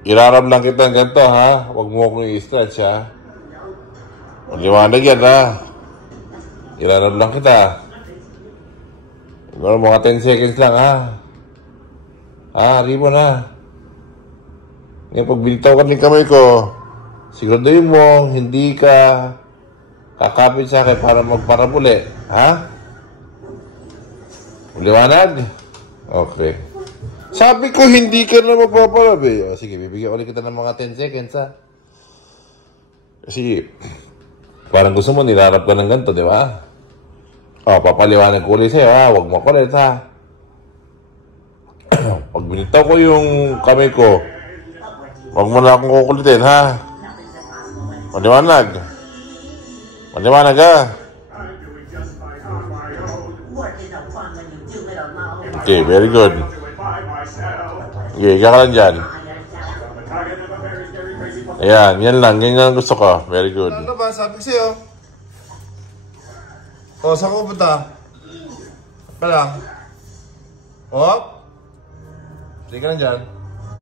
Iraram lang kita ng ganito, ha? Huwag mo akong i-stretch, ha? Maliwanag yan, ha? Iraram lang kita. Siguro mga 10 seconds lang, ha? Ribbon, ha? Ngayon, pag binitaw ka ng kamay ko, siguraduhin mo, hindi ka kakapit sa akin para magparabuli, ha? Maliwanag? Okay. Sabi ko, hindi ka na magpaparabi. O, sige, bibigyan ulit kita ng mga 10 seconds, ha? Kasi, parang gusto mo, nilarap ka ng ganito, di ba? O, papaliwanag ko ulit sa'yo, ha? Huwag mo kulit, ha? Pag binitaw ko yung kamay ko, huwag mo na akong kukulitin, ha? Maliwanag. Maliwanag, ha? Okay, very good. Okay, higa ka lang dyan. Ayan, yan lang. Yan lang gusto ko. Very good. Ano ba? Sabi ko sa'yo. O, saan ko punta? Pa lang. O? Higa ka lang dyan.